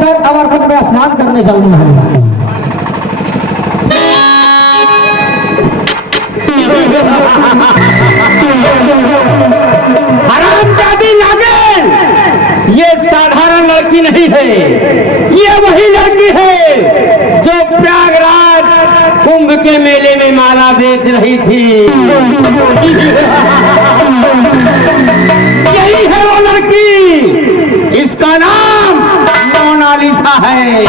साथ अमरकुंड में स्नान करने चलना है। हरामजादी नागिन, ये साधारण लड़की नहीं है, ये वही लड़की है जो प्रयागराज कुंभ के मेले में माला बेच रही थी। यही है वो लड़की, इसका नाम मोनालिसा है।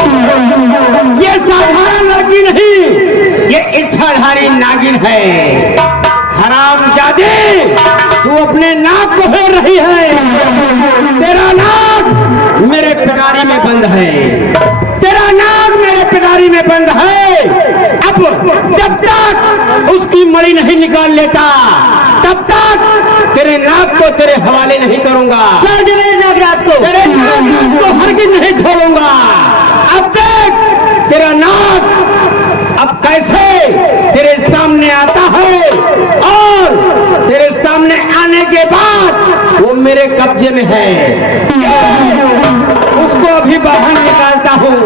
ये साधारण लड़की नहीं, ये इच्छाधारी नागिन है। हरामजादे, तू अपने नाक को फेर रही है। तेरा नाक मेरे पिटारी में बंद है, तेरा नाक मेरे पिटारी में बंद है। अब जब तक उसकी मणि नहीं निकाल लेता, तब तक तेरे नाक को तेरे हवाले नहीं करूंगा। छोड़ दे मेरे नागराज को, तेरे नागराज को हरगिज नहीं छोड़ूंगा। अब देख तेरा नाक अब कैसे तेरे सामने आता है, और तेरे सामने आने के बाद वो मेरे कब्जे में है। उसको अभी बाहर निकालता हूँ।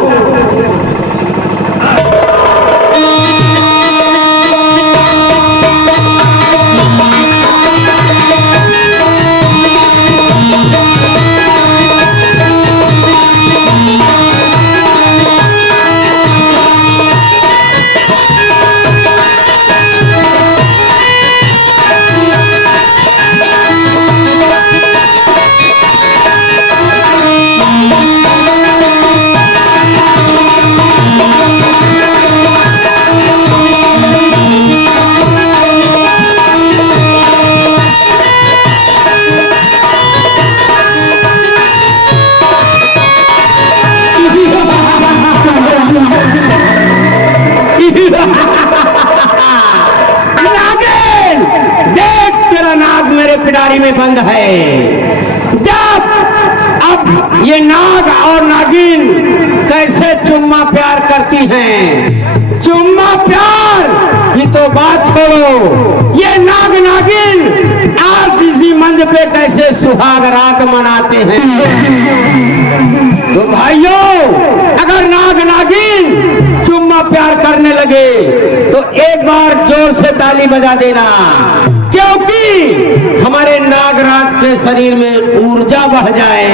नागिन, देख तेरा नाग मेरे पिटारी में बंद है। जब अब ये नाग और नागिन कैसे चुम्मा प्यार करती हैं। चुम्मा प्यार की तो बात छोड़ो, ये नाग नागिन आज इसी मंच पे कैसे सुहाग रात मनाते हैं। तो भाइयों, अगर नाग नागिन चुम्मा प्यार करने लगे तो एक बार जोर से ताली बजा देना, क्योंकि हमारे नागराज के शरीर में ऊर्जा बह जाए।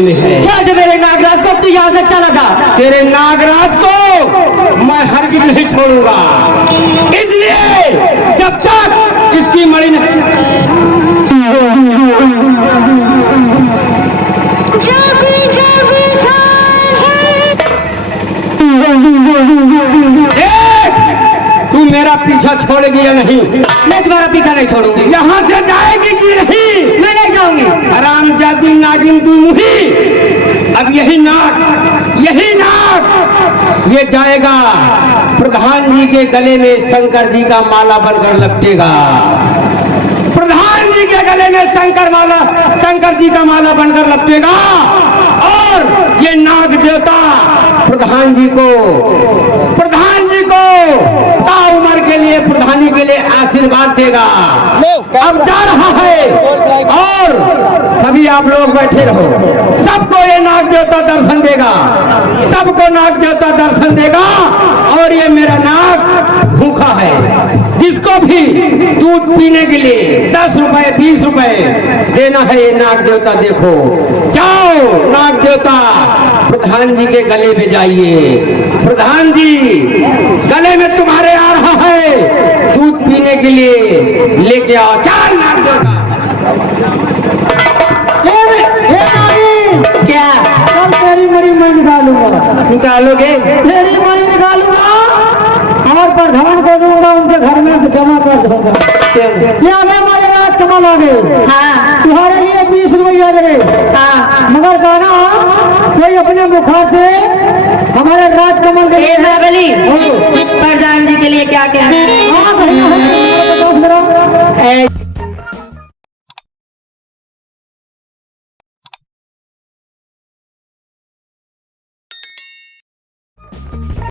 में है। छोड़ दे मेरे नागराज को, तू यहाँ से चला जा। तेरे नागराज को मैं हरगिज नहीं छोड़ूंगा, इसलिए जब तक इसकी मणि तू मेरा पीछा छोड़ेगी या नहीं? मैं तुम्हारा पीछा नहीं छोड़ूंगी। यहाँ से जाएगी कि नहीं? मैं नहीं जाऊंगी। हरामजादी नागिन तू मुही, अब यही नाग ये जाएगा प्रधान जी के गले में, शंकर जी का माला बनकर लपटेगा। प्रधान जी के गले में शंकर जी का माला बनकर लपटेगा और ये नाग देवता प्रधान जी को ताउम्र के लिए, प्रधानी के लिए आशीर्वाद देगा। अब जा रहा है और सभी आप लोग बैठे रहो, सबको ये नाग देवता दर्शन देगा, सबको नाग देवता दर्शन देगा। और ये मेरा नाग भूखा है, जिसको भी दूध पीने के लिए 10 रुपए 20 रुपए देना है, ये नाग देवता देखो। जाओ नाग देवता प्रधान जी के गले में जाइए, प्रधान जी गले में तुम्हारे आ रहा है, दूध पीने के लिए लेके आओ। चल नाग देवता। क्या? कल तेरी मणि मैं निकालूंगा। निकालोगे? तेरी मणि निकालूंगा और प्रधान को दूंगा, उनके घर में जमा कर दूंगा। ये आ गए हमारे राजकमल आ गए। हाँ। तुम्हारे लिए 20 रुपया दे। हाँ। मगर गाना कोई अपने मुखार से हमारे राजकमल के प्रधान जी के लिए क्या कहना है?